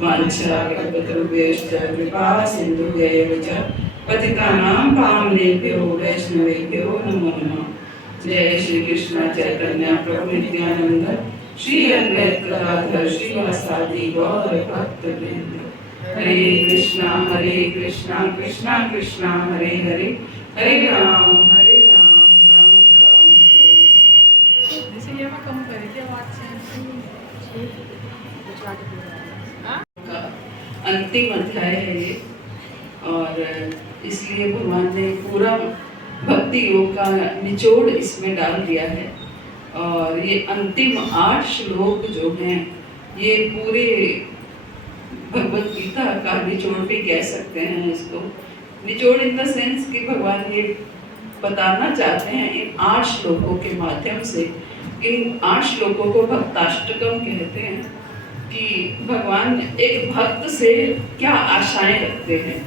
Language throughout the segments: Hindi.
वाञ्छाकल्पतरुभ्यश्च कृपा सिन्धुभ्यैव च पतितानां पावनेभ्यो वैष्णवेभ्यो नमो नमः। जय श्री कृष्ण चैतन्य प्रभु नित्यानंद श्री अद्वैत गदाधर श्रीवासादि गौर भक्तवृंद। हरे कृष्णा कृष्णा कृष्णा हरे हरे, हरे राम राम राम हरे। का अंतिम अध्याय है ये, और इसलिए भगवान ने पूरा भक्ति योग का निचोड़ इसमें डाल दिया है। और ये अंतिम 8 श्लोक जो हैं ये पूरे भगवत गीता का निचोड़ भी कह सकते हैं इसको। निचोड़ इन द सेंस कि भगवान ये बताना चाहते हैं इन 8 श्लोकों के माध्यम से। इन 8 श्लोकों को भक्ताष्टकम कहते हैं कि भगवान एक भक्त से क्या आशाएं रखते हैं।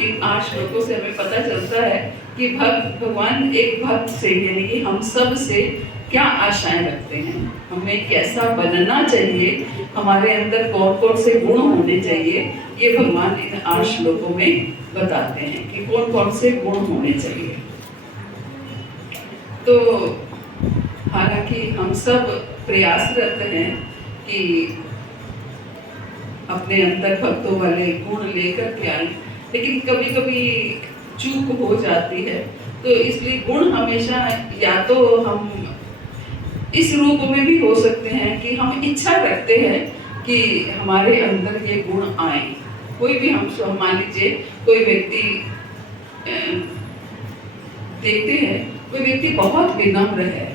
इन 8 श्लोकों से हमें पता चलता है कि भगवान एक भक्त से यानी कि हम सब से क्या आशाएं रखते हैं, हमें कैसा बनना चाहिए, हमारे अंदर कौन कौन से गुण होने चाहिए, ये भगवान इन 8 श्लोकों में बताते हैं कि कौन कौन से गुण होने चाहिए। तो हालांकि हम सब प्रयासरत हैं कि अपने अंदर भक्तों वाले गुण लेकर के आए, लेकिन कभी कभी चूक हो जाती है। तो इसलिए गुण हमेशा या तो हम इस रूप में भी हो सकते हैं कि हम इच्छा रखते हैं कि हमारे अंदर ये गुण आए। कोई भी हम मान लीजिए कोई व्यक्ति देखते हैं, कोई व्यक्ति बहुत विनम्र है,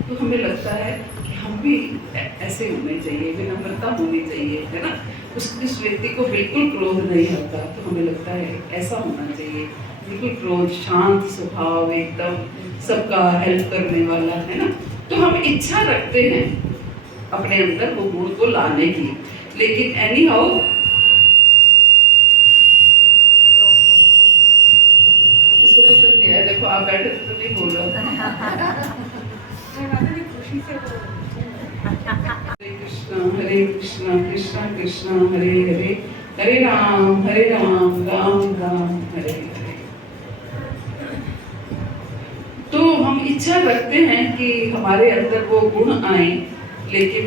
तो हमें लगता है कि हम भी ऐसे होने चाहिए, विनम्रता होनी चाहिए, है ना। उस व्यक्ति को बिल्कुल क्रोध नहीं आता, तो हमें लगता है ऐसा होना चाहिए, बिल्कुल क्रोध, शांत स्वभाव, एकदम सबका हेल्प करने वाला, है ना। तो हम इच्छा रखते हैं अपने अंदर वो गुण को लाने की, लेकिन एनी हाउ इसको पसंद नहीं है। देखो आप बैठे तो नहीं बोल रहा। हरे कृष्णा कृष्णा कृष्णा हरे हरे, हरे राम राम राम हरे हरे। तो हम इच्छा रखते हैं कि हमारे अंदर वो गुण आए, लेकिन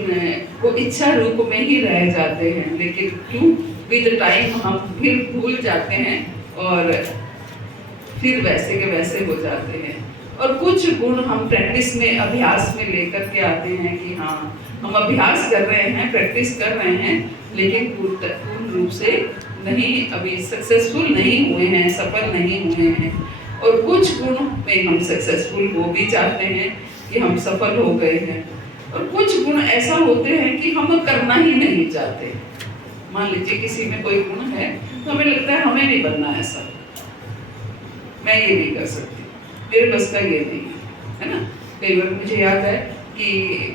वो इच्छा रूप में ही रह जाते हैं। लेकिन क्यों विद टाइम हम फिर भूल जाते हैं और फिर वैसे के वैसे हो जाते हैं। और कुछ गुण हम प्रैक्टिस में, अभ्यास में लेकर के आते हैं कि हाँ हम अभ्यास कर रहे हैं, प्रैक्टिस कर रहे हैं, लेकिन पूर्ण रूप से नहीं, अभी सक्सेसफुल नहीं हुए हैं, सफल नहीं हुए हैं। और कुछ गुण में हम सक्सेसफुल हो भी चाहते हैं कि हम सफल हो गए हैं, और कुछ गुण ऐसा होते हैं कि हम करना ही नहीं चाहते। मान लीजिए किसी में कोई गुण है तो हमें लगता है हमें नहीं बनना ऐसा, मैं ये नहीं कर सकती, मेरे बस का ये नहीं है ना। कई बार मुझे याद है कि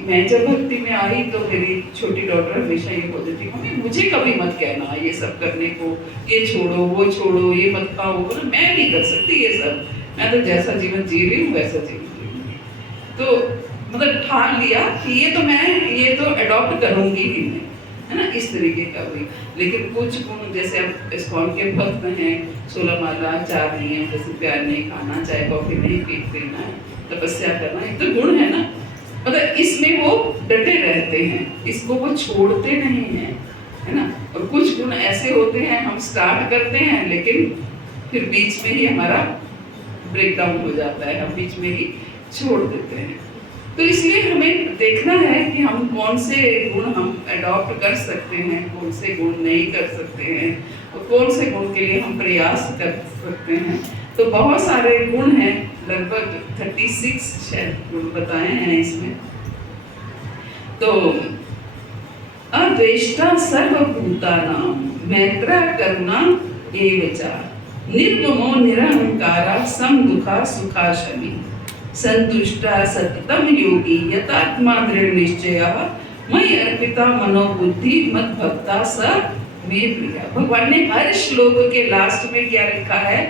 मैं जब भक्ति में आई तो मेरी छोटी डॉटर हमेशा ये बोलती थी, मम्मी मुझे कभी मत कहना ये सब करने को, ये छोड़ो वो छोड़ो, ये मत खाओ वो, मैं नहीं कर सकती ये सब, मैं तो जैसा जीवन जी रही हूँ वैसा जीवन जी रही हूँ। तो मतलब ठान लिया कि ये तो अडॉप्ट करूंगी ही मैं, है ना, इस तरीके का हुई। लेकिन कुछ गुण जैसे अब इस्कॉन के भक्त हैं, 16 माला, 4 नियम, जैसे प्यार नहीं खाना, चाय कॉफी नहीं पीना, तपस्या करना, एक तो गुण है ना, मतलब इसमें वो डटे रहते हैं, इसको वो छोड़ते नहीं हैं, है ना। और कुछ गुण ऐसे होते हैं हम स्टार्ट करते हैं लेकिन फिर बीच में ही हमारा ब्रेकडाउन हो जाता है, हम बीच में ही छोड़ देते हैं। तो इसलिए हमें देखना है कि हम कौन से गुण हम अडॉप्ट कर सकते हैं, कौन से गुण नहीं कर सकते हैं, और कौन से गुण के लिए हम प्रयास कर सकते हैं। तो बहुत सारे गुण हैं, लगभग 36 शायद गुण बताए हैं इसमें। तो अद्वेष्टा सर्वभूतानां मैत्रा करुणा एव च निर्ममो निरहंकारा समदुखा सुखा शमी संतुष्टा सततम योगी यतात्मा दृढ़ निश्चयः मयि अर्पिता मनोबुद्धि मद भक्ता स मे प्रिया। भगवान ने हर श्लोक के लास्ट में क्या लिखा है,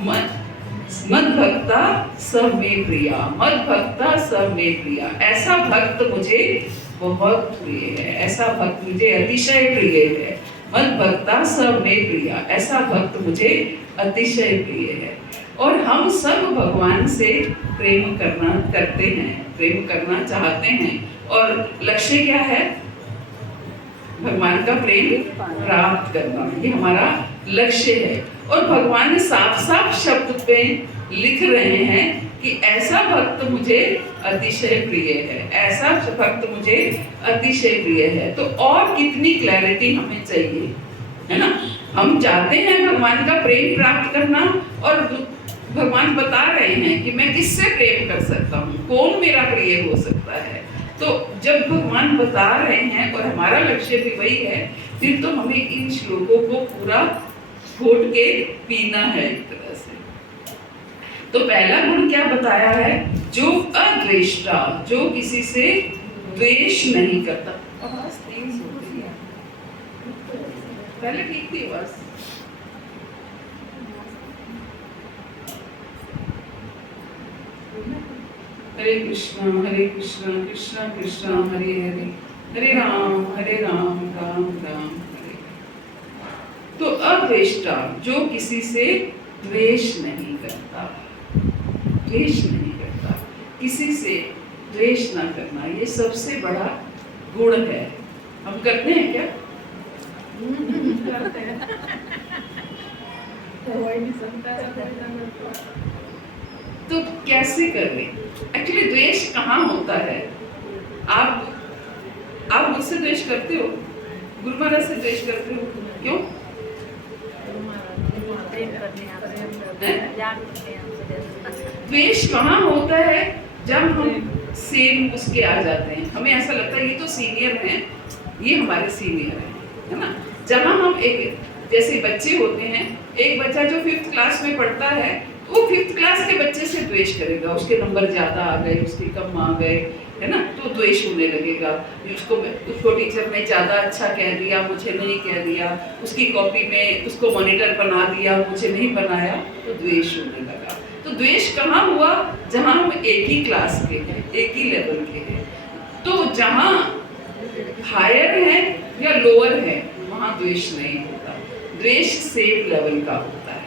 मद भक्ता स मे प्रिया, मद भक्ता स मे प्रिया। ऐसा भक्त मुझे बहुत प्रिय है, ऐसा भक्त मुझे अतिशय प्रिय है मद भक्ता स मे प्रिया, ऐसा भक्त मुझे अतिशय प्रिय है। और हम सब भगवान से प्रेम करते हैं, प्रेम करना चाहते हैं, और लक्ष्य क्या है? भगवान का प्रेम प्राप्त करना, ये हमारा लक्ष्य है। और भगवान साफ साफ शब्द पे लिख रहे हैं कि ऐसा भक्त मुझे अतिशय प्रिय है, ऐसा भक्त मुझे अतिशय प्रिय है। तो और कितनी क्लैरिटी हमें चाहिए, है ना? हम चाहते हैं भगवान का प्रेम प्राप्त करना, और भगवान बता रहे हैं कि मैं किससे प्रेम कर सकता हूँ, कौन मेरा प्रिय हो सकता है। तो जब भगवान बता रहे हैं और हमारा लक्ष्य भी वही है, फिर तो हमें इन श्लोकों को पूरा घोट के पीना है एक तरह से। तो पहला गुण क्या बताया है? जो अद्वेष्टा, जो किसी से द्वेष नहीं करता। आवाज तेज हो रही है, पहले ठीक थी आवाज। हरे कृष्णा कृष्णा कृष्णा हरे हरे, हरे राम राम राम हरे। तो अद्वेष्टा, जो किसी से द्वेष नहीं करता, द्वेष नहीं करता, किसी से द्वेष ना करना, ये सबसे बड़ा गुण है। हम करते हैं क्या? करते हैं। तो कैसे कर ले? एक्चुअली द्वेष कहाँ होता है? आप मुझसे द्वेष करते हो, गुरु महाराज से द्वेष करते हो, क्यों? द्वेष कहाँ होता है? जब हम सेम उसके आ जाते हैं, हमें ऐसा लगता है ये तो सीनियर हैं, ये हमारे सीनियर हैं, है ना? जहाँ हम एक जैसे बच्चे होते हैं, एक बच्चा जो 5th क्लास में पढ़ता है, वो 5th क्लास के बच्चे से द्वेष करेगा, उसके नंबर ज्यादा आ गए, उसके कम आ गए, है ना? तो द्वेष होने लगेगा। उसको टीचर ने ज्यादा अच्छा कह दिया, मुझे नहीं कह दिया, उसकी कॉपी में उसको मॉनिटर बना दिया, मुझे नहीं बनाया, तो द्वेष होने लगा। तो द्वेष कहाँ हुआ? जहाँ हम एक ही क्लास के हैं, एक ही लेवल के हैं। तो जहाँ हायर है या लोअर है, वहाँ द्वेष नहीं होता। द्वेष सेम लेवल का होता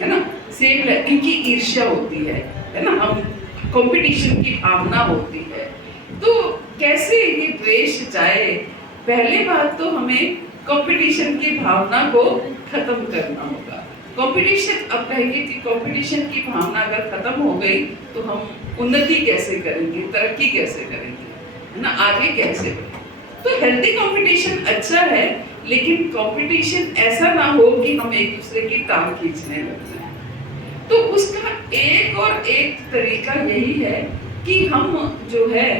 है ना? सेम लेवल, क्योंकि ईर्ष्या होती है ना? हम कंपटीशन की भावना होती है। तो कैसे ये द्वेष जाए? पहले बात तो हमें कंपटीशन की भावना को खत्म करना होगा। कंपटीशन, अब कहेंगे कि कंपटीशन की भावना अगर खत्म हो गई तो हम उन्नति कैसे करेंगे, तरक्की कैसे करेंगे, है ना? आगे कैसे बढ़ेंगे? तो हेल्दी कंपटीशन अच्छा है, लेकिन कंपटीशन ऐसा ना हो कि हम एक दूसरे की टांग खींचने लग जाएं। तो उसका एक और एक तरीका यही है कि हम जो है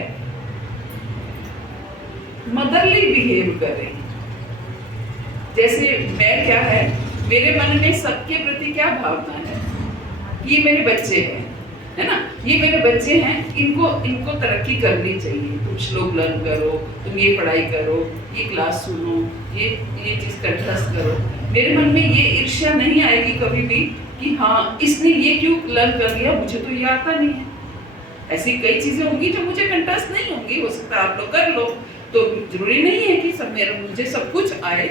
मदरली बिहेव करें। जैसे मैं क्या है, मेरे मन में सबके प्रति क्या भावना है? ये मेरे बच्चे हैं, है ना? ये मेरे बच्चे हैं, इनको तरक्की करनी चाहिए। तुम श्लोक लर्न करो, तुम ये पढ़ाई करो, ये क्लास सुनो, ये चीज कंठस्थ करो। मेरे मन में ये ईर्ष्या नहीं आएगी कभी भी कि हाँ इसने ये क्यों लर्न कर लिया, मुझे तो ये आता नहीं है। ऐसी कई चीजें होंगी जो मुझे कंठस्थ नहीं होंगी, हो सकता है आप लोग कर लो, तो जरूरी नहीं है कि मुझे सब कुछ आए।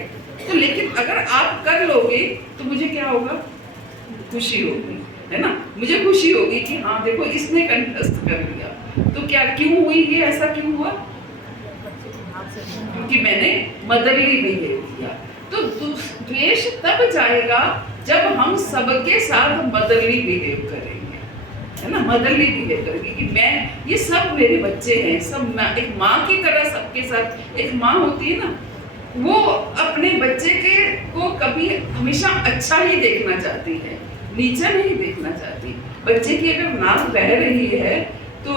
तो लेकिन अगर आप कर लोगे तो मुझे क्या होगा? खुशी होगी, है ना? मुझे खुशी होगी कि हाँ देखो इसने कंठस्थ कर लिया। तो क्या क्यों हुई ये, ऐसा क्यों हुआ? क्योंकि मैंने मदरली बिहेव किया। तो द्वेष तब जाएगा जब हम सबके साथ मदरली बिहेव करेंगे, है ना? मदरली बिहेव करेंगे कि मैं, ये सब मेरे बच्चे हैं, सब एक माँ की तरह सबके साथ। एक माँ होती है ना, वो अपने बच्चे को कभी हमेशा अच्छा ही देखना चाहती है, नीचा नहीं देखना चाहती। बच्चे की अगर नाक बह रही है तो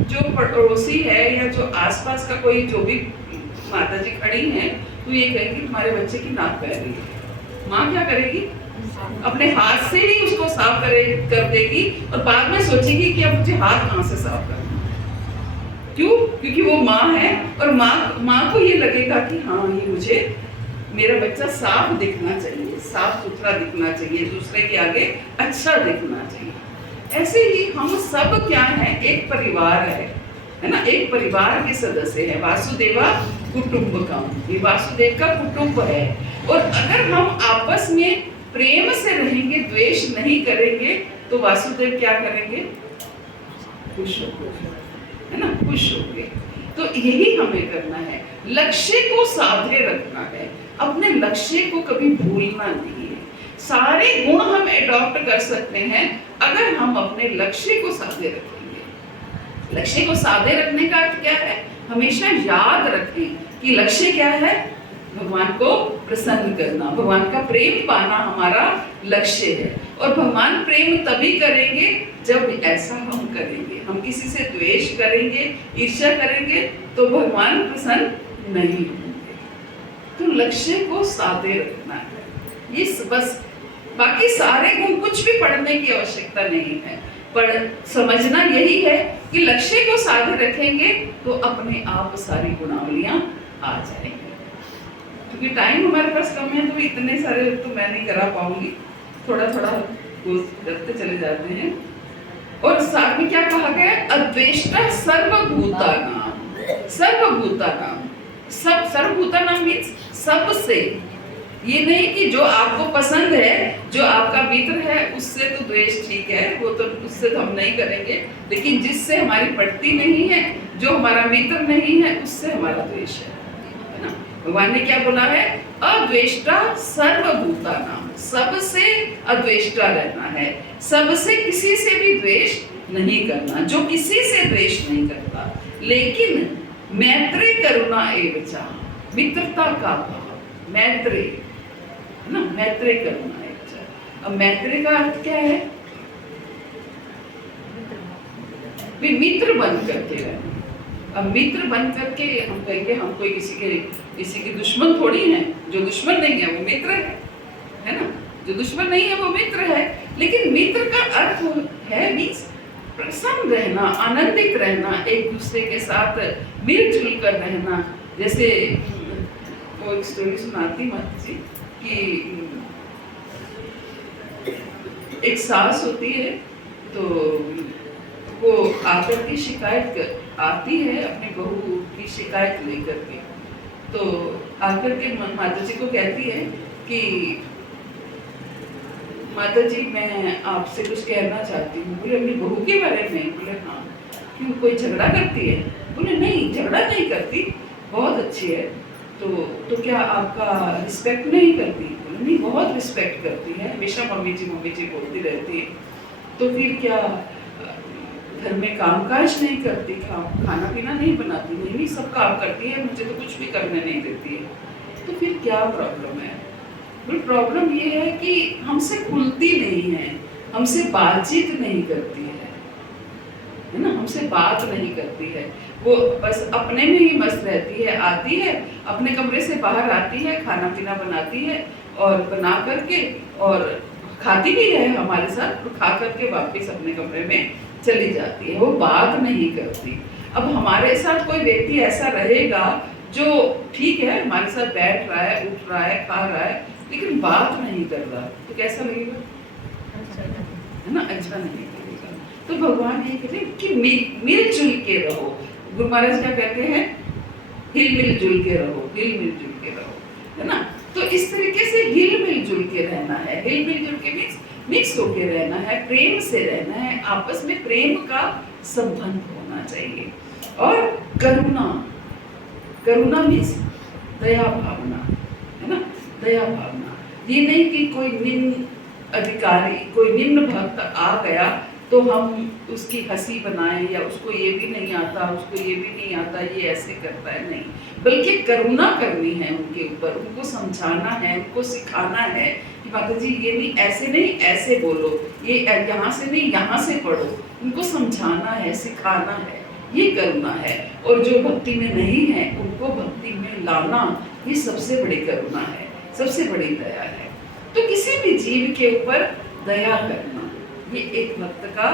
जो पड़ोसी है या जो आसपास का कोई, जो भी माता जी खड़ी हैं, तो ये कहेगी तुम्हारे बच्चे की नाक बह रही है। माँ क्या करेगी? अपने हाथ से ही उसको साफ कर देगी, और बाद में सोचेगी कि अब मुझे हाथ कहाँ से साफ करना। क्यों? क्योंकि वो माँ है, और माँ को ये लगेगा कि हाँ ये मुझे, मेरा बच्चा साफ दिखना चाहिए, साफ सुथरा दिखना चाहिए, दूसरे के आगे अच्छा दिखना चाहिए। ऐसे ही हम सब क्या है? एक परिवार है ना? एक परिवार के सदस्य है। वासुदेवा कुटुंबकम, ये वासुदेव का कुटुंब है। और अगर हम आपस में प्रेम से रहेंगे, द्वेष नहीं करेंगे, तो वासुदेव क्या करेंगे? खुश होंगे, है ना, खुश होंगे। तो यही हमें करना है, लक्ष्य को साधे रखना है, अपने लक्ष्य को कभी भूलना नहीं है। सारे गुण हम एडॉप्ट कर सकते हैं अगर हम अपने लक्ष्य को साधे रखेंगे। लक्ष्य को साधे रखने का अर्थ क्या है? हमेशा याद रखें कि लक्ष्य क्या है? भगवान को प्रसन्न करना, भगवान का प्रेम पाना हमारा लक्ष्य है। और भगवान प्रेम तभी करेंगे जब ऐसा हम करेंगे। हम किसी से द्वेष करेंगे, ईर्ष्या करेंगे, तो भगवान प्रसन्न नहीं होंगे। तो लक्ष्य को साधे रखना है, ये बस। बाकी सारे गुण कुछ भी पढ़ने की आवश्यकता नहीं है, पर समझना यही है कि लक्ष्य को साधे रखेंगे तो अपने आप सारी गुणावलियां आ जाएंगी। क्योंकि टाइम हमारे पास कम है, तो इतने सारे तो मैं नहीं करा पाऊंगी, थोड़ा थोड़ा करते चले जाते हैं। और साथ में क्या कहा गया? अद्वेष्टा सर्वभूतानां। सर्वभूतानां, सब, सर्वभूतानां मीन्स सबसे। ये नहीं कि जो आपको पसंद है, जो आपका मित्र है, उससे तो द्वेष ठीक है, वो तो उससे तो हम नहीं करेंगे, लेकिन जिससे हमारी पटती नहीं है, जो हमारा मित्र नहीं है, उससे हमारा द्वेष है ना। भगवान ने क्या बोला है? अद्वेष्टा सर्वभूतानां, सबसे अद्वेष्टा रहना है, सबसे किसी से भी द्वेष नहीं करना, जो किसी से द्वेष नहीं करता। लेकिन मैत्री करुणा एवचा, मित्रता का भाव, मैत्री ना, मैत्री करुणा एवचा। अब मैत्री का अर्थ क्या है? मित्र बन करके रहना। अब मित्र बन करके हम कहेंगे हम कोई किसी के दुश्मन थोड़ी हैं। जो दुश्मन नहीं है वो मित्र है ना, जो दुश्मन नहीं है वो मित्र है। लेकिन मित्र का अर्थ है मीन्स प्रसन्न रहना, आनंदित रहना, एक दूसरे के साथ मिलजुल कर रहना। जैसे वो एक स्टोरी सुनाती माता जी कि एक सास होती है, तो वो आकर की शिकायत आती है अपनी बहू की शिकायत लेकर के। तो आकर के माता जी को कहती है कि माता जी मैं आपसे कुछ कहना चाहती हूँ। बोले अपनी बहू के बारे में? बोले हाँ। क्यों, कोई झगड़ा करती है? बोले नहीं, झगड़ा नहीं करती, बहुत अच्छी है। तो क्या आपका रिस्पेक्ट नहीं करती? बोले नहीं, बहुत रिस्पेक्ट करती है, हमेशा मम्मी जी बोलती रहती है। तो फिर क्या घर में कामकाज नहीं करती? खाना पीना नहीं बनाती? नहीं, सब काम करती है, मुझे तो कुछ भी करने नहीं देती है। तो फिर क्या प्रॉब्लम है? प्रॉब्लम ये है कि हमसे खुलती नहीं है, हमसे बातचीत नहीं करती है ना, हमसे बात नहीं करती है। वो बस अपने में ही मस्त रहती है, आती है अपने कमरे से बाहर आती है, खाना पीना बनाती है और बना करके और खाती भी है हमारे साथ, तो खा करके वापस अपने कमरे में चली जाती है, वो बात नहीं करती। अब हमारे साथ कोई व्यक्ति ऐसा रहेगा जो ठीक है हमारे साथ बैठ रहा है, उठ रहा है, खा रहा है, लेकिन बात नहीं कर रहा, तो कैसा लगेगा? है ना, अच्छा नहीं लगेगा। तो भगवान ये कहते हैं कि मिलजुल के रहो। गुरु महाराज क्या कहते हैं? हिल मिलजुल के रहो, हिल मिलजुल के रहो, है ना। तो इस तरीके से हिल मिलजुल के रहना है। हिल मिलजुल के मीन्स मिक्स होके रहना है, प्रेम से रहना है, आपस में प्रेम का संबंध होना चाहिए। और करुणा, करुणा मीन्स दया भावना, है ना, दया भावना। ये नहीं कि कोई निम्न अधिकारी, कोई निम्न भक्त आ गया तो हम उसकी हंसी बनाएं, या उसको ये भी नहीं आता, उसको ये भी नहीं आता, ये ऐसे करता है, नहीं। बल्कि करुणा करनी है उनके ऊपर, उनको समझाना है, उनको सिखाना है कि माता जी ये नहीं, ऐसे नहीं, ऐसे बोलो, ये यहाँ से नहीं, यहाँ से पढ़ो। उनको समझाना है, सिखाना है, ये करुणा है। और जो भक्ति में नहीं है उनको भक्ति में लाना, ये सबसे बड़ी करुणा है, सबसे बड़ी दया है। तो किसी भी जीव के ऊपर दया करना, ये एक भक्त का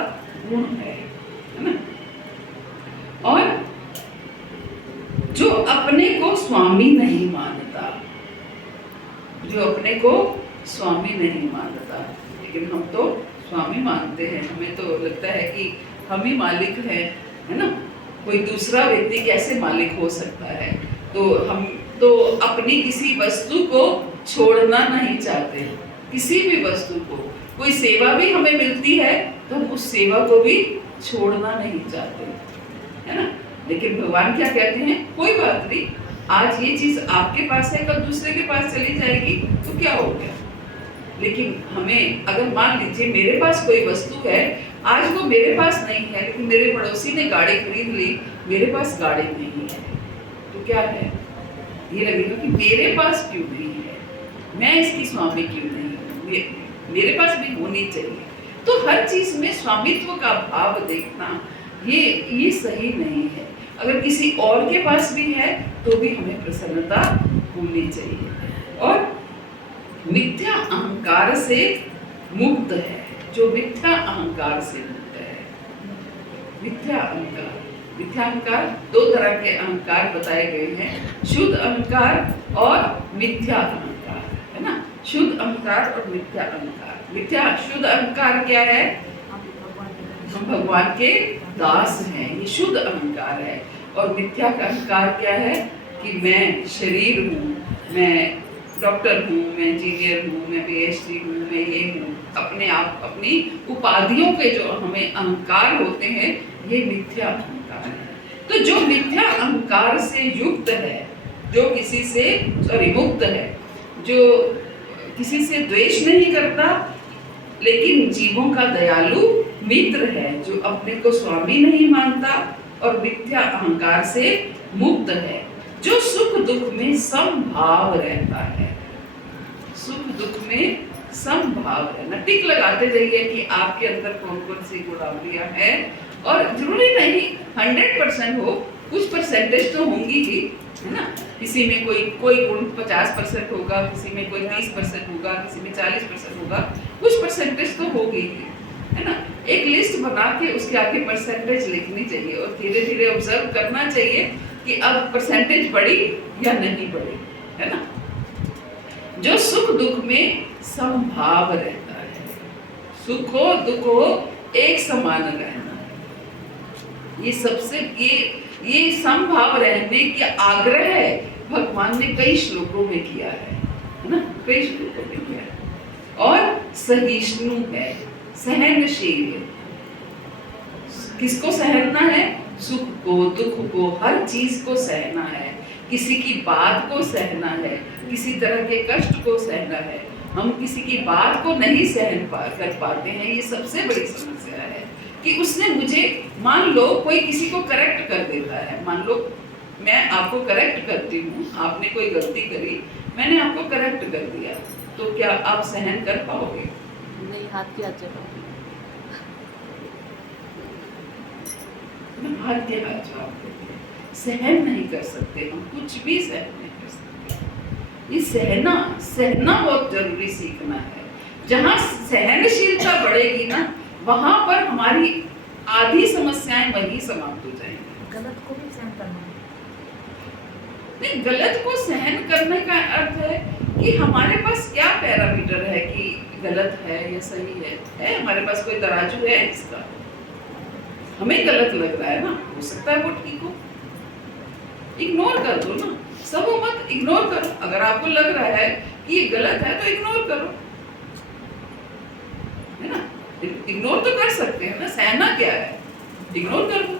गुण है ना। और जो अपने को स्वामी नहीं मानता, जो अपने को स्वामी नहीं मानता, लेकिन हम तो स्वामी मानते हैं, हमें तो लगता है कि हम ही मालिक हैं, है ना। कोई दूसरा व्यक्ति कैसे मालिक हो सकता है? तो हम तो अपनी किसी वस्तु को छोड़ना नहीं चाहते किसी भी वस्तु को। कोई सेवा भी हमें मिलती है तो हम उस सेवा को भी छोड़ना नहीं चाहते, है ना। लेकिन भगवान क्या कहते हैं, कोई बात नहीं, आज ये चीज आपके पास है, कल दूसरे के पास चली जाएगी तो क्या हो गया। लेकिन हमें, अगर मान लीजिए मेरे पास कोई वस्तु है, आज वो मेरे पास नहीं है, लेकिन मेरे पड़ोसी ने गाड़ी खरीद ली, मेरे पास गाड़ी नहीं है, तो क्या है, ये लगेगा कि मेरे पास क्यों नहीं है, मैं इसकी स्वामी क्यों नहीं हूँ, मेरे पास भी होनी चाहिए। तो हर चीज में स्वामित्व का भाव देखना ये सही नहीं है। अगर किसी और के पास भी है तो भी हमें प्रसन्नता होनी चाहिए। और मिथ्या अहंकार से मुक्त है, जो मिथ्या अहंकार से मुक्त है। मिथ्या अहंकार, दो तरह के अहंकार बताए गए हैं, शुद्ध अहंकार और मिथ्या अहंकार, है ना। शुद्ध अहंकार और मिथ्या अहंकार। शुद्ध अहंकार क्या है, हम भगवान के दास हैं, ये शुद्ध अहंकार है। और मिथ्या अहंकार क्या है कि मैं शरीर हूँ, मैं डॉक्टर हूँ, मैं इंजीनियर हूँ, मैं पीएचडी हूँ, मैं ये हूँ, अपने आप अपनी उपाधियों के जो हमें अहंकार होते हैं, ये मिथ्या अहंकार है। तो जो मिथ्या अहंकार से युक्त है, जो किसी से मुक्त है, जो किसी से द्वेष नहीं करता, लेकिन जीवों का दयालु मित्र है, जो अपने को स्वामी नहीं मानता और मिथ्या अहंकार से मुक्त है, जो सुख दुख में समभाव रहता है। सुख दुख में समभाव रहना, टिक लगाते जाइए कि आपके अंदर कौन कौन सी गुणावलियां हैं। और जरूरी नहीं 100% हो, कुछ परसेंटेज तो होंगी ही, है ना। किसी में कोई गुण 50% होगा, किसी में कोई 30% होगा, किसी में 40% होगा, कुछ परसेंटेज तो होगी ही, है ना। एक लिस्ट बना के उसके आगे परसेंटेज लिखनी चाहिए और धीरे धीरे ऑब्जर्व करना चाहिए कि अब परसेंटेज बढ़ी या नहीं बढ़ी, है ना। जो सुख दुख में समभाव रहता है, सुख हो दुख हो एक समान रहना, ये सबसे ये समभाव रहने के आग्रह है भगवान ने कई श्लोकों में किया है ना, कई श्लोकों में किया है। और सहिष्णु है, सहनशील है। किसको सहना है, सुख को दुख को हर चीज को सहना है, किसी की बात को सहना है, किसी तरह के कष्ट को सहना है। हम किसी की बात को नहीं सहन कर पाते हैं, ये सबसे बड़ी समस्या है कि उसने मुझे, मान लो कोई किसी को करेक्ट कर देता है, मान लो मैं आपको करेक्ट करती हूँ, आपने कोई गलती करी, मैंने आपको करेक्ट कर दिया, तो क्या आप सहन कर पाओगे? नहीं, हाथ की हाथ जवाब सहन नहीं कर सकते, हम कुछ भी सहन नहीं कर सकते। ये सहना बहुत जरूरी सीखना है। जहाँ सहनशीलता बढ़ेगी ना, वहां पर हमारी आधी समस्याएं वहीं समाप्त हो जाएंगी। गलत को भी सहन करना नहीं, गलत को सहन करने का अर्थ है कि हमारे पास क्या पैरामीटर है कि गलत है या सही है हमारे पास कोई तराजू है इसका? हमें गलत लग रहा है ना, हो सकता है वो ठीक हो, इग्नोर कर दो ना, सब मत इग्नोर करो। अगर आपको लग रहा है कि ये गलत है तो इग्नोर करो, है ना। इग्नोर तो कर सकते हैं ना, सहना क्या है, इग्नोर कर दो।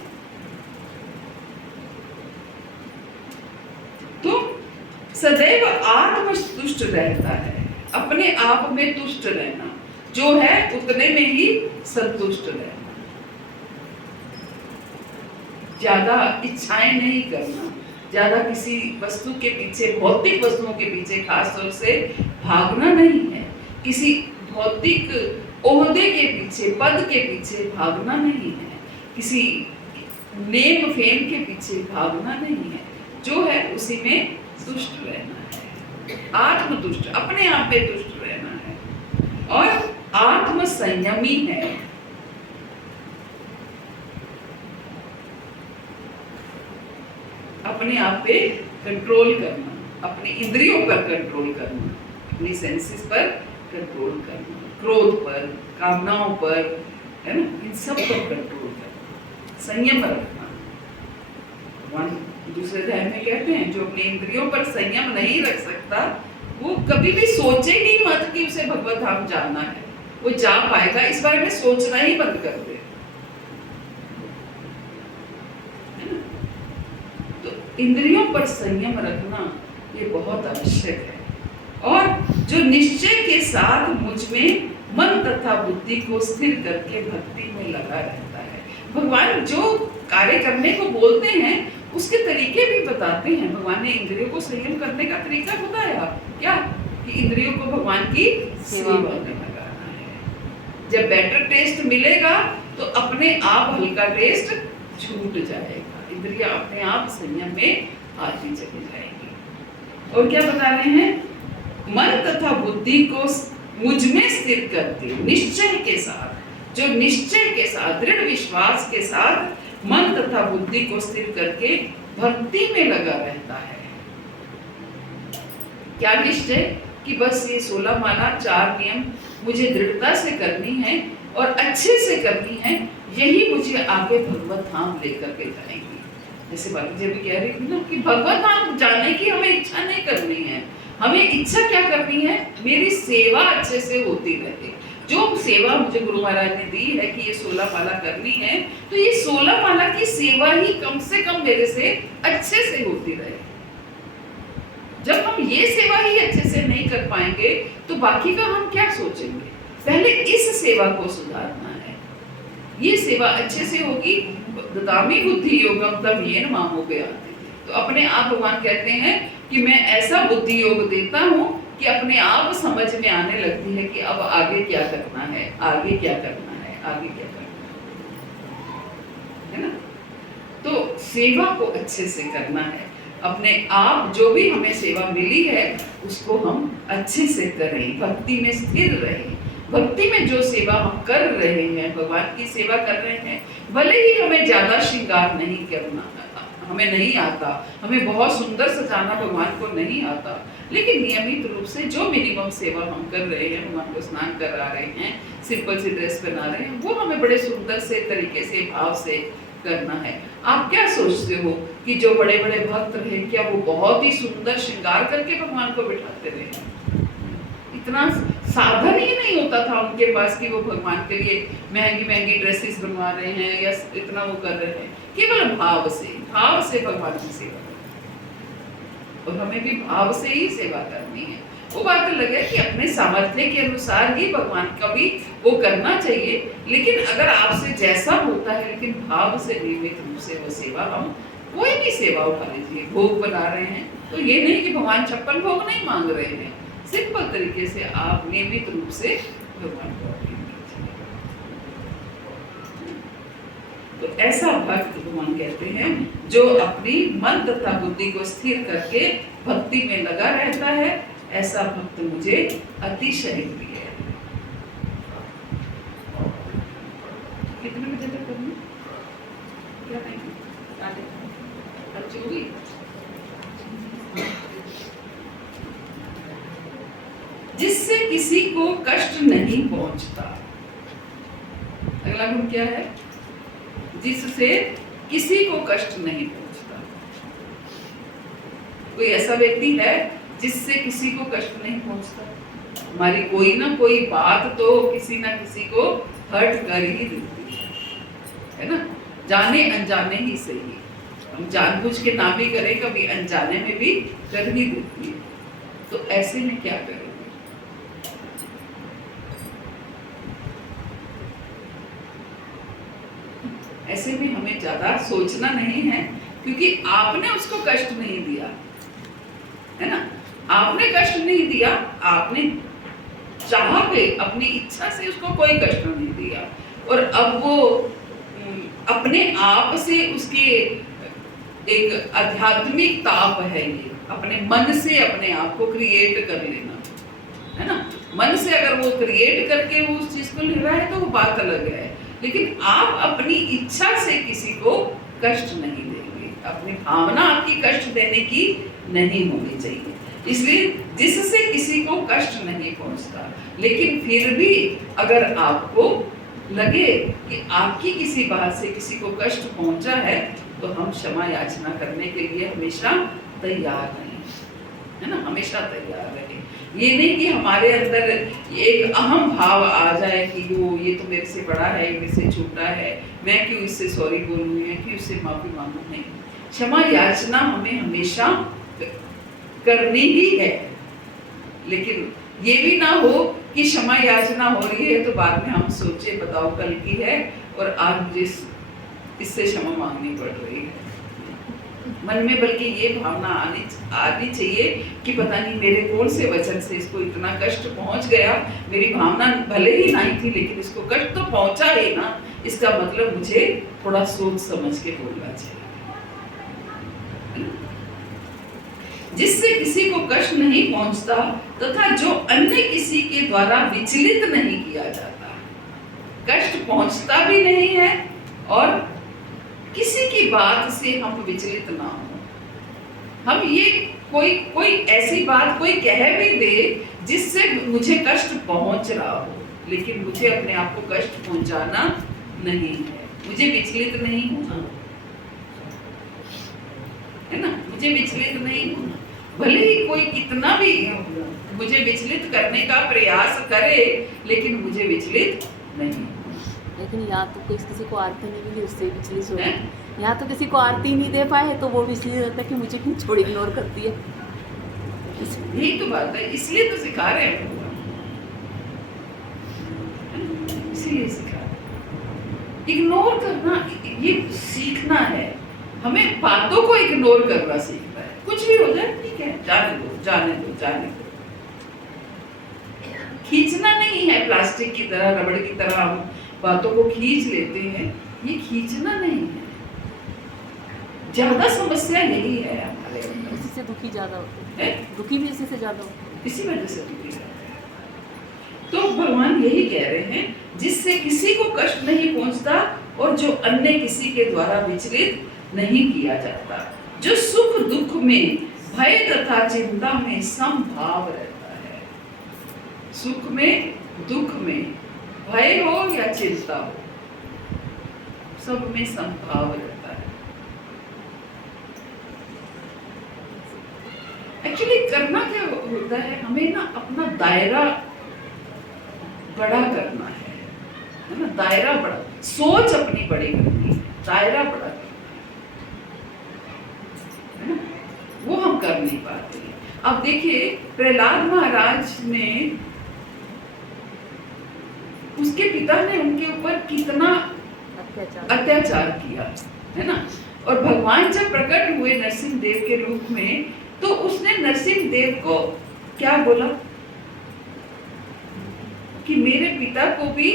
तो सदैव आत्मतुष्ट रहता है, अपने आप में तुष्ट रहना, जो है उतने में ही संतुष्ट रहना, ज्यादा इच्छाएं नहीं करना, ज्यादा किसी वस्तु के पीछे, भौतिक वस्तुओं के पीछे खास तौर से भागना नहीं है, किसी भौतिक ओहदे के पीछे, पद के पीछे भागना नहीं है, किसी नेम फेम के पीछे भागना नहीं है, जो है उसी में तुष्ट रहना है, आत्मतुष्ट, अपने आप में तुष्ट रहना है। और आत्म संयमी है, अपने आप पे कंट्रोल करना, अपनी इंद्रियों पर कंट्रोल करना, अपनी सेंसेस पर कंट्रोल करना, क्रोध पर, कामनाओं पर, है ना, इन सब पर कंट्रोल करना, संयम रखना। भगवान दूसरे अध्याय में कहते हैं जो अपनी इंद्रियों पर संयम नहीं रख सकता वो कभी भी सोचे ही मत कि उसे भगवत धाम जाना है, वो जा पाएगा इस बारे में सोचना ही बंद कर दे। तो इंद्रियों पर संयम रखना ये बहुत आवश्यक है। और जो निश्चय के साथ मुझ में मन तथा बुद्धि को स्थिर करके भक्ति में लगा रहता है। भगवान जो कार्य करने को बोलते हैं उसके तरीके भी बताते हैं। भगवान ने इंद्रियों को संयम करने का तरीका बताया क्या, कि इंद्रियों को भगवान की सेवा में लगाना है। जब बेटर टेस्ट मिलेगा तो अपने आप हल्का टेस्ट छूट जाएगा, इंद्रियां अपने आप संयम में आती चली जाएगी। और क्या बता रहे हैं, मन तथा बुद्धि को मुझ में स्थिर करके निश्चय के साथ, जो निश्चय के साथ दृढ़ विश्वास के साथ मन तथा बुद्धि को स्थिर करके भक्ति में लगा रहता है। क्या निश्चय, कि बस ये 16 माला 4 नियम मुझे दृढ़ता से करनी है और अच्छे से करनी है, यही मुझे आगे भगवत धाम लेकर के जाएंगी। जैसे बाकी जी भी कह रही थी ना कि भगवत धाम जाने की हमें इच्छा नहीं करनी है, हमें इच्छा क्या करनी है, मेरी सेवा अच्छे से होती रहे। जो सेवा मुझे गुरु महाराज ने दी है कि ये 16 माला करनी है, तो ये 16 माला की सेवा ही कम से कम मेरे से अच्छे से होती रहे। जब हम ये सेवा ही अच्छे से नहीं कर पाएंगे तो बाकी का हम क्या सोचेंगे। पहले इस सेवा को सुधारना है, ये सेवा अच्छे से होगी। ददामि बुद्धि योगम तब येन मामोपयाति। तो अपने आप भगवान कहते हैं कि मैं ऐसा बुद्धि योग देता हूँ कि अपने आप समझ में आने लगती है कि अब आगे क्या करना है, आगे क्या करना है, आगे क्या करना है ना। तो सेवा को अच्छे से करना है, अपने आप जो भी हमें सेवा मिली है उसको हम अच्छे से करें, भक्ति में स्थिर रहें। भक्ति में जो सेवा हम कर रहे हैं, भगवान की सेवा कर रहे हैं, भले ही हमें ज्यादा श्रृंगार नहीं करना, हमें नहीं आता, हमें बहुत सुंदर सजाना भगवान को नहीं आता, लेकिन नियमित रूप से जो मिनिमम सेवा हम कर रहे हैं, भगवान को स्नान करा रहे हैं, सिंपल सी ड्रेस पहना रहे हैं, वो हमें बड़े सुंदर से तरीके से भाव से करना है। आप क्या सोचते हो कि जो बड़े बड़े भक्त रहे, क्या वो बहुत ही सुंदर श्रृंगार करके भगवान को बिठाते रहे? इतना साधन ही नहीं होता था उनके पास कि वो भगवान के लिए महंगी महंगी ड्रेसेस बनवा रहे हैं या इतना वो कर रहे हैं। केवल भाव से भगवान की सेवा करनी, और हमें भी भाव से ही सेवा करनी है। वो बात अलग है कि अपने सामर्थ्य के अनुसार ही भगवान का भी वो करना चाहिए, लेकिन अगर आपसे जैसा होता है, लेकिन भाव से नियमित रूप से वो सेवा, हम कोई भी सेवा उठा लीजिए, भोग बना रहे हैं तो ये नहीं कि भगवान 56 भोग नहीं मांग रहे हैं, सिंपल तरीके से आप नियमित रूप से भगवान को अर्पित कीजिए। तो ऐसा भक्त भगवान कहते हैं जो अपनी मन तथा बुद्धि को स्थिर करके भक्ति में लगा रहता है, ऐसा भक्त मुझे अतिशय प्रिय है। कितने बजे तक करना, क्या टाइम? अच्छी हुई। जिससे किसी को कष्ट नहीं पहुंचता। अगला गुण क्या है? जिससे किसी को कष्ट नहीं पहुंचता। कोई ऐसा व्यक्ति है जिससे किसी को कष्ट नहीं पहुंचता? हमारी कोई ना कोई बात तो किसी ना किसी को हर्ट कर ही देती है ना, जाने अनजाने ही सही। हम जानबूझ के ना भी करें, कभी अनजाने में भी कर ही देती है। तो ऐसे में क्या करें? ऐसे में हमें ज्यादा सोचना नहीं है, क्योंकि आपने उसको कष्ट नहीं दिया है ना, आपने कष्ट नहीं दिया, आपने चाह के अपनी इच्छा से उसको कोई कष्ट नहीं दिया, और अब वो अपने आप से उसके एक आध्यात्मिक ताप है, ये अपने मन से अपने आप को क्रिएट कर लेना है ना। मन से अगर वो क्रिएट करके वो उस चीज को ले रहा है तो वो बात अलग है, लेकिन आप अपनी इच्छा से किसी को कष्ट नहीं देंगे, अपनी भावना आपकी कष्ट देने की नहीं होनी चाहिए। इसलिए जिससे किसी को कष्ट नहीं पहुंचता, लेकिन फिर भी अगर आपको लगे कि आपकी किसी बात से किसी को कष्ट पहुंचा है, तो हम क्षमा याचना करने के लिए हमेशा तैयार रहें, है ना, हमेशा तैयार रहें। ये नहीं कि हमारे अंदर एक अहम भाव आ जाए कि वो ये तो मेरे से बड़ा है, मेरे से छोटा है, मैं क्यों इससे सॉरी बोलूँ या क्यों इससे माफी मांगूँ। नहीं, क्षमा याचना हमें हमेशा करनी ही है, लेकिन ये भी ना हो कि क्षमा याचना हो रही है तो बाद में हम सोचे बताओ कल की है और आज मुझे इससे क्षमा मांगनी पड़ रही है। मन में बल्कि ये भावना आनी चाहिए कि पता नहीं मेरे कौन से वचन से इसको इतना कष्ट पहुंच गया। मेरी भावना भले ही नहीं थी लेकिन इसको कष्ट तो पहुंचा ही ना, इसका मतलब मुझे थोड़ा सोच समझ के बोलना चाहिए। जिससे किसी को कष्ट नहीं पहुंचता तथा जो अन्य किसी के द्वारा विचलित नहीं किया जाता, कष्ट पहुंचता भी नहीं है और किसी की बात से हम विचलित ना हो। हम ये कोई ऐसी बात कोई कह भी दे जिससे मुझे कष्ट पहुंच रहा हो, लेकिन मुझे अपने आप को कष्ट पहुंचाना नहीं है, मुझे विचलित नहीं होना है ना, मुझे विचलित नहीं होना। भले ही कोई कितना भी मुझे विचलित करने का प्रयास करे लेकिन मुझे विचलित नहीं। लेकिन यहाँ तो कोई किसी को आरती नहीं मिली उससे विचलित हो गए। यहाँ तो किसी को आरती नहीं दे पाए तो वो विचलित होता है कि मुझे क्यों छोड़ इग्नोर करती है। यही तो बात है, इसलिए तो सिखा रहे हैं, इसीलिए सिखा रहे हैं। इग्नोर करना ये सीखना है, हमें बातों को इग्नोर करना सीखना है। कुछ भी हो जाए ठीक है, जाने दो जाने दो जाने दो। खींचना नहीं है प्लास्टिक की तरह, रबड़ की तरह हम बातों को खींच लेते हैं, ये खींचना नहीं है। ज्यादा समस्या यही है हमारे अंदर, इसी से दुखी ज्यादा होते हैं, दुखी भी इसी से ज्यादा होते हैं, इसी वजह से दुखी रहते हैं। तो भगवान यही कह रहे हैं, जिससे किसी को कष्ट नहीं पहुंचता और जो अन्य किसी के द्वारा विचलित नहीं किया जाता, जो सुख दुख में, भय तथा चिंता में समभाव रहता है। सुख में दुख में, भय हो या चिंता हो, सब में समभाव रहता है। एक्चुअली करना क्या होता है, हमें ना अपना दायरा बड़ा करना है ना, दायरा बड़ा, सोच अपनी बड़ी करनी है, दायरा बड़ा करना है ना, वो हम कर नहीं पाते हैं। अब देखिए प्रहलाद महाराज ने, उसके पिता ने उनके ऊपर कितना अत्याचार किया है ना, और भगवान जब प्रकट हुए नरसिंह देव के रूप में तो उसने नरसिंह देव को क्या बोला कि मेरे पिता को भी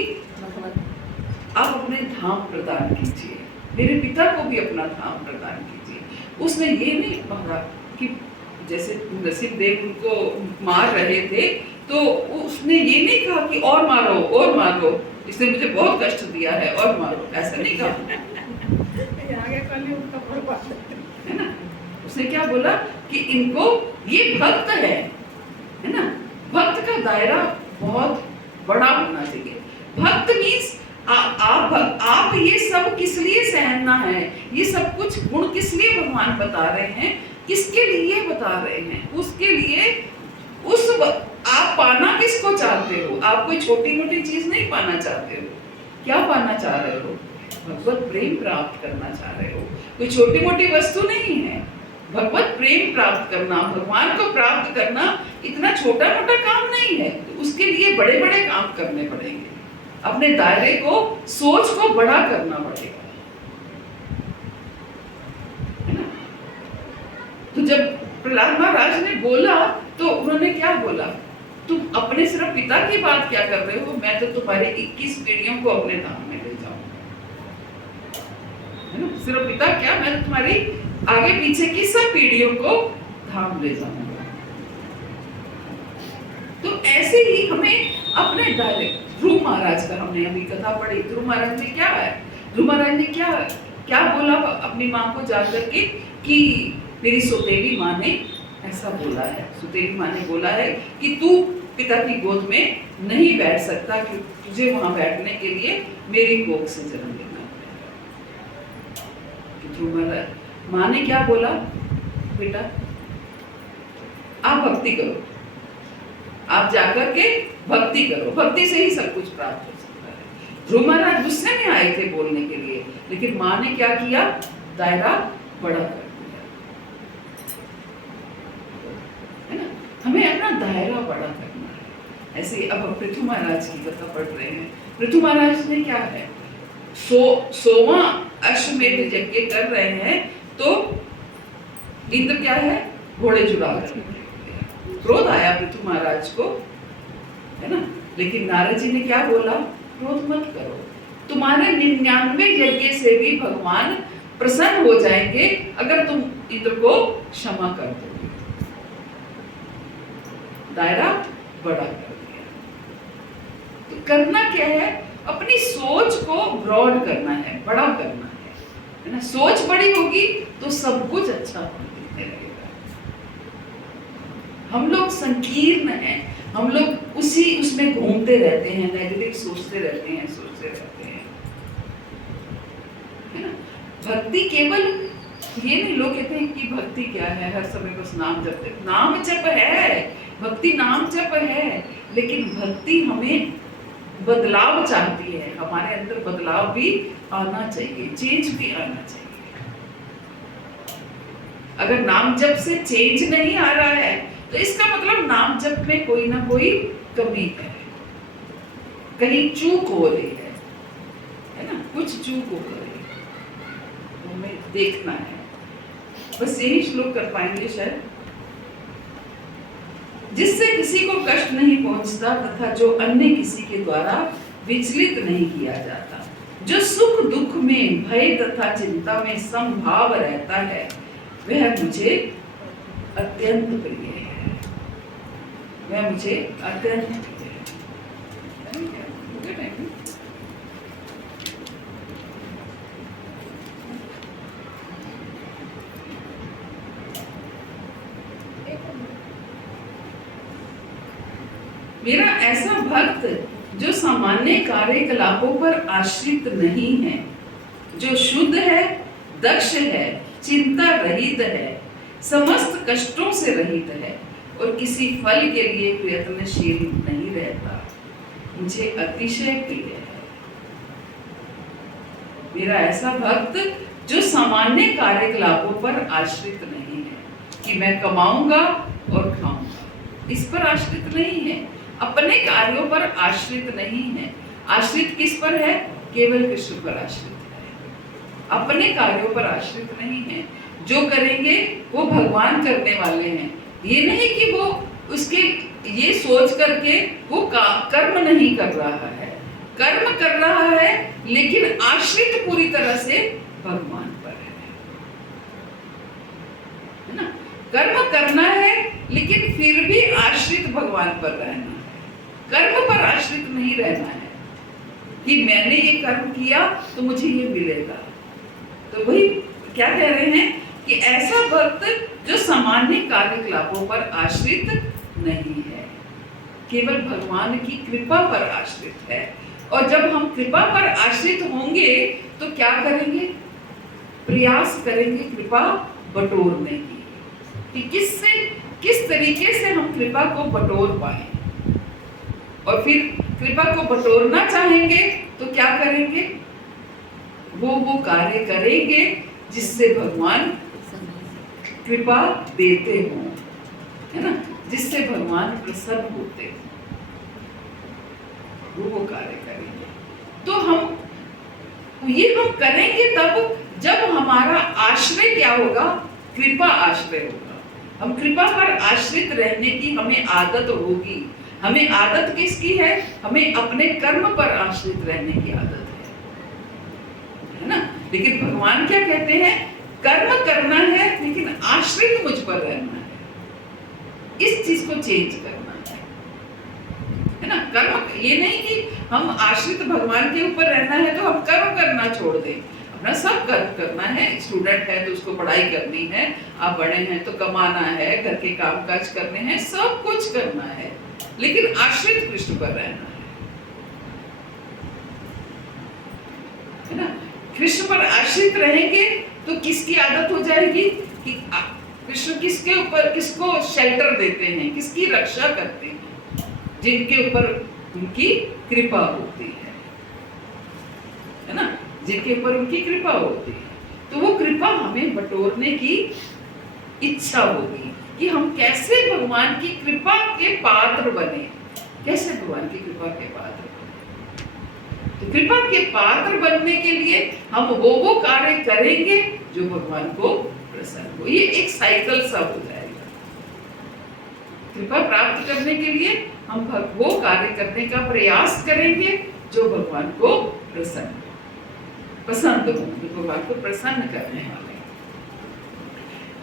आप अपने धाम प्रदान कीजिए, मेरे पिता को भी अपना धाम प्रदान कीजिए। उसने ये नहीं कहा कि जैसे नरसिंह देव उनको मार रहे थे तो उसने ये नहीं कहा कि और मारो, इसने मुझे बहुत कष्ट दिया है और मारो, ऐसा नहीं कहा है ना। उसने क्या बोला कि इनको, ये भक्त है ना, भक्त का दायरा बहुत बड़ा होना चाहिए। भक्त मीन्स आप ये सब किस लिए सहना है, ये सब कुछ गुण किस लिए भगवान बता रहे हैं, किसके लिए बता रहे हैं, उसके लिए आप पाना किसको चाहते हो। आप कोई छोटी मोटी चीज नहीं पाना चाहते हो, क्या पाना चाह रहे हो, भगवत प्रेम प्राप्त करना चाह रहे हो। कोई छोटी मोटी वस्तु नहीं है, भगवत प्रेम प्राप्त करना, भगवान को प्राप्त करना इतना छोटा मोटा काम नहीं है। तो उसके लिए बड़े बड़े काम करने पड़ेंगे, अपने दायरे को, सोच को बड़ा करना पड़ेगा, है ना। तो जब प्रहलाद महाराज ने बोला तो उन्होंने क्या बोला, तुम अपने सिर्फ पिता की बात क्या कर रहे हो, मैं तो तुम्हारे 21 पीढ़ियों को अपने धाम में ले जाऊंगा, है ना। सिर्फ पिता क्या, मैं तो तुम्हारी आगे पीछे की सब पीढ़ियों को धाम ले जाऊंगा। तो ऐसे ही हमें अपने दायरे, ध्रुव महाराज का हमने अभी कथा पढ़ी, ध्रुव महाराज ने क्या है, ध्रुव महाराज ने क्या बोला अपनी माँ को जाकर के कि मेरी सौतेली माँ ने ऐसा बोला है, सौतेली माँ ने बोला है कि तू पिता की गोद में नहीं बैठ सकता, कि तुझे वहां बैठने के लिए मेरी कोख से जन्म लेना पड़ेगा। ध्रुव महाराज माँ ने क्या बोला, बेटा आप भक्ति करो, आप जाकर के भक्ति करो, भक्ति से ही सब कुछ प्राप्त हो सकता है। ध्रुव महाराज गुस्से में आए थे बोलने के लिए, लेकिन माँ ने क्या किया, दायरा बड़ा कर दिया, है ना। हमें अपना दायरा बड़ा करना है। ऐसे अब पृथु महाराज की कथा पढ़ रहे हैं। पृथु महाराज ने क्या है, 100वां अश्वमेध यज्ञ कर रहे हैं, तो इंद्र क्या है, घोड़े चुरा रहे हैं। क्रोध आया पृथु महाराज को, है ना, लेकिन नारद जी ने क्या बोला, क्रोध मत करो, तुम्हारे 99 यज्ञ से भी भगवान प्रसन्न हो जाएंगे अगर तुम इंद्र को क्षमा कर दोगे। दायरा बड़ा कर दिया। तो करना क्या है, अपनी सोच को ब्रॉड करना है, बड़ा करना है ना। सोच बड़ी होगी तो सब कुछ अच्छा होने लगेगा। हम लोग संकीर्ण हैं, हम लोग उसमें घूमते रहते हैं, नेगेटिव सोचते रहते हैं, है ना। भक्ति केवल ये नहीं, लोग कहते हैं कि भक्ति क्या है, हर समय बस नाम जपते, नाम जप है, भक्ति नाम जप है, लेकिन भक्ति हमें बदलाव चाहती है, हमारे अंदर बदलाव भी आना चाहिए, चेंज भी आना चाहिए। अगर नाम जप से चेंज नहीं आ रहा है तो इसका मतलब नाम जप में कोई ना कोई कमी है, कहीं चूक हो रही है ना, कुछ चूक हो रही है, तो हमें देखना है। बस यही श्लोक कर पाएंगे शायद। जिससे किसी को कष्ट नहीं पहुंचता तथा जो अन्य किसी के द्वारा विचलित नहीं किया जाता, जो सुख दुख में, भय तथा चिंता में समभाव रहता है, वह मुझे अत्यंत प्रिय है, वह मुझे अत्यंत प्रिय है। मेरा ऐसा भक्त जो सामान्य कार्यकलापों पर आश्रित नहीं है, जो शुद्ध है, दक्ष है, चिंता रहित है, समस्त कष्टों से रहित है और किसी फल के लिए प्रयत्नशील नहीं रहता, मुझे अतिशय प्रिय है। मेरा ऐसा भक्त जो सामान्य कार्यकलापों पर आश्रित नहीं है कि मैं कमाऊंगा और खाऊंगा, इस पर आश्रित नहीं है, अपने कार्यों पर आश्रित नहीं है। आश्रित किस पर है, केवल कृष्ण पर आश्रित है, अपने कार्यों पर आश्रित नहीं है। जो करेंगे वो भगवान करने वाले हैं, ये नहीं कि वो उसके ये सोच करके वो कर्म नहीं कर रहा है, कर्म कर रहा है लेकिन आश्रित पूरी तरह से भगवान पर है ना। कर्म करना है लेकिन फिर भी आश्रित भगवान पर रहना है, कर्म पर आश्रित नहीं रहना है कि मैंने ये कर्म किया तो मुझे ये मिलेगा। तो वही क्या कह रहे हैं कि ऐसा भक्त जो सामान्य कार्यकलापों पर आश्रित नहीं है, केवल भगवान की कृपा पर आश्रित है। और जब हम कृपा पर आश्रित होंगे तो क्या करेंगे, प्रयास करेंगे कृपा बटोरने की, कि किस तरीके से हम कृपा को बटोर पाए। और फिर कृपा को बटोरना चाहेंगे तो क्या करेंगे, वो कार्य करेंगे जिससे भगवान कृपा देते हो, है ना, जिससे भगवान प्रसन्न होते हैं, वो कार्य करेंगे। तो हम करेंगे तब जब हमारा आश्रय क्या होगा, कृपा आश्रय होगा। हम कृपा पर आश्रित रहने की हमें आदत होगी। हमें आदत किसकी है, हमें अपने कर्म पर आश्रित रहने की आदत है ना। लेकिन भगवान क्या कहते हैं, कर्म करना है लेकिन आश्रित मुझ पर रहना है, इस चीज को चेंज करना है ना। कर्म ये नहीं कि हम आश्रित भगवान के ऊपर रहना है तो हम कर्म करना छोड़ दें, अपना सब कर्म करना है। स्टूडेंट है तो उसको पढ़ाई करनी है, आप बड़े हैं तो कमाना है, घर के कामकाज करने हैं, सब कुछ करना है, लेकिन आश्रित कृष्ण पर रहना है ना। कृष्ण पर आश्रित रहेंगे तो किसकी आदत हो जाएगी कि कृष्ण किसके ऊपर, किसको शेल्टर देते हैं, किसकी रक्षा करते हैं, जिनके ऊपर उनकी कृपा होती है ना, जिनके ऊपर उनकी कृपा होती है। तो वो कृपा हमें बटोरने की इच्छा होगी कि हम कैसे भगवान की कृपा के पात्र बने, कैसे भगवान की कृपा के पात्र बने। तो कृपा के पात्र बनने के लिए हम वो कार्य करेंगे जो भगवान को प्रसन्न हो। ये एक साइकिल सा हो जाएगा। कृपा प्राप्त करने के लिए हम वो कार्य करने का प्रयास करेंगे जो भगवान को पसंद हो, जो भगवान को प्रसन्न करने वाले।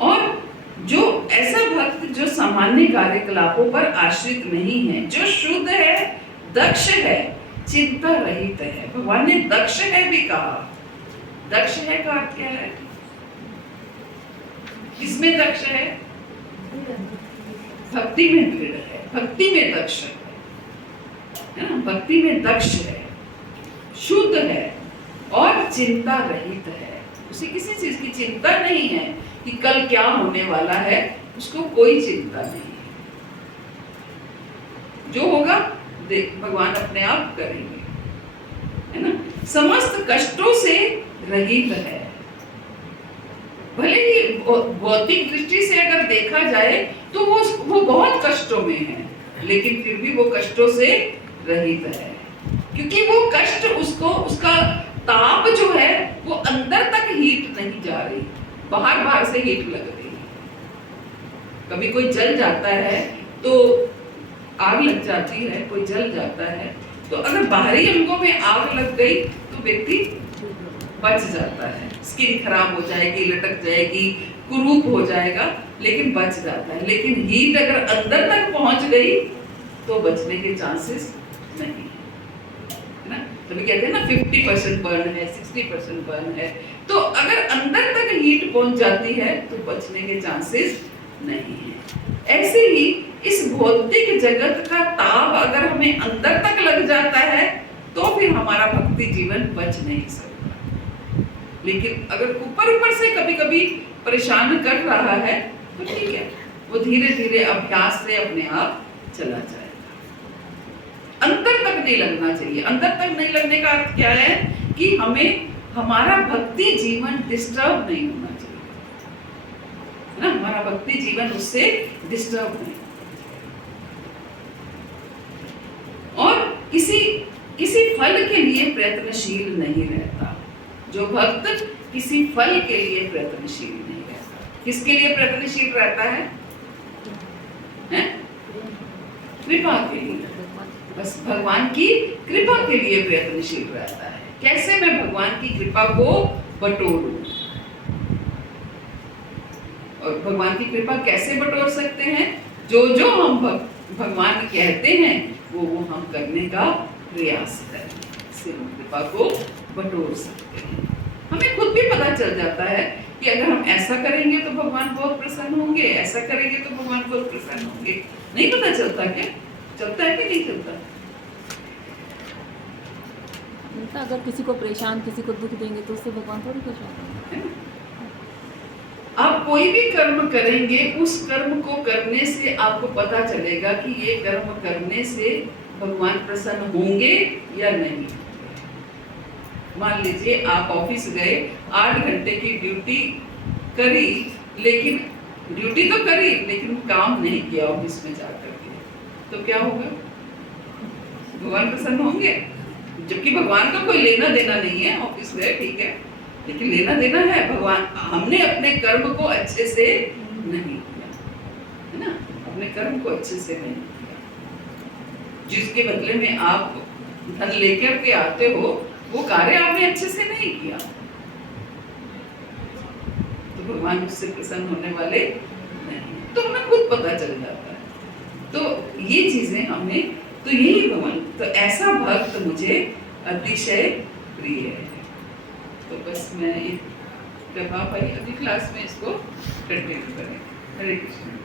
और जो ऐसा भक्त जो सामान्य कार्यकलापों पर आश्रित नहीं है, जो शुद्ध है, दक्ष है, चिंता रहित है। भगवान ने दक्ष है भी कहा। दक्ष है का अर्थ क्या है? किसमें दक्ष है? भक्ति में दृढ़ है, भक्ति में दक्ष है ना, भक्ति में दक्ष है, शुद्ध है और चिंता रहित है। उसे किसी चीज की चिंता नहीं है कि कल क्या होने वाला है, उसको कोई चिंता नहीं है। जो होगा देख भगवान अपने आप करेंगे, है ना। समस्त कष्टों से रहित है। भले ही भौतिक दृष्टि से अगर देखा जाए तो वो बहुत कष्टों में है, लेकिन फिर भी वो कष्टों से रहित है, क्योंकि वो कष्ट उसका ताप जो है वो अंदर तक हीट नहीं जा रही, बाहर से हीट लग रही है। कभी कोई जल जाता है तो आग लग जाती है, कोई जल जाता है तो अगर बाहरी अंगों में आग लग गई तो व्यक्ति बच जाता है, स्किन खराब हो जाएगी, लटक जाएगी, कुरूप हो जाएगा, लेकिन बच जाता है। लेकिन हीट अगर अंदर तक पहुंच गई तो बचने के चांसेस नहीं है ना। तो कहते हैं ना 50% बर्न है, 60% बर्न है। तो अगर अंदर तक हीट पहुंच जाती है तो बचने के चांसेस नहीं है। ऐसे ही इस भौतिक जगत का ताप अगर हमें अंदर तक लग जाता है तो फिर हमारा भक्ति जीवन बच नहीं सकता। लेकिन अगर ऊपर से कभी परेशान कर रहा है तो ठीक है, वो धीरे धीरे अभ्यास से अपने आप चला जाएगा। अंदर तक नहीं लगना चाहिए। अंदर तक नहीं लगने का अर्थ क्या है कि हमें हमारा भक्ति जीवन डिस्टर्ब नहीं होना चाहिए ना, हमारा भक्ति जीवन उससे डिस्टर्ब नहीं। और किसी फल के लिए प्रयत्नशील नहीं रहता। जो भक्त किसी फल के लिए प्रयत्नशील नहीं रहता। किसके लिए प्रयत्नशील रहता है? कृपा के लिए, बस भगवान की कृपा के लिए प्रयत्नशील रहता है। कैसे मैं भगवान की कृपा को बटोरूं, और भगवान की कृपा कैसे बटोर सकते हैं? जो हम भगवान कहते हैं वो हम करने का प्रयास करें, इससे हम कृपा को बटोर सकते हैं। हमें खुद भी पता चल जाता है कि अगर हम ऐसा करेंगे तो भगवान बहुत प्रसन्न होंगे, ऐसा करेंगे तो भगवान बहुत प्रसन्न होंगे। नहीं पता चलता क्या? चलता है कि नहीं चलता? अगर किसी को परेशान, किसी को दुख देंगे तो उससे भगवान थोड़ी खुश होंगे। आप कोई भी कर्म करेंगे, उस कर्म को करने से आपको पता चलेगा कि ये कर्म करने से भगवान प्रसन्न होंगे या नहीं। मान लीजिए आप ऑफिस गए, 8 घंटे की ड्यूटी करी, लेकिन ड्यूटी तो करी लेकिन काम नहीं किया ऑफिस में जाकर के, तो क्या होगा? भगवान प्रसन्न होंगे? जबकि भगवान का कोई लेना देना नहीं है, ऑफिस गए ठीक है, लेकिन लेना देना है। भगवान, हमने अपने कर्म को अच्छे से नहीं किया, है ना, अपने कर्म को अच्छे से नहीं किया। जिसके बदले में आप धन लेकर के आते हो, वो कार्य आपने अच्छे से नहीं किया, तो भगवान उससे प्रसन्न होने वाले नहीं। तो हमें खुद पता चल जाता है। तो ये चीजें हमें, तो यही भगवान, तो ऐसा भक्त मुझे अतिशय प्रिय है। तो बस मैं ये कर पाई, अगली क्लास में इसको कंटिन्यू करें। हरे कृष्ण।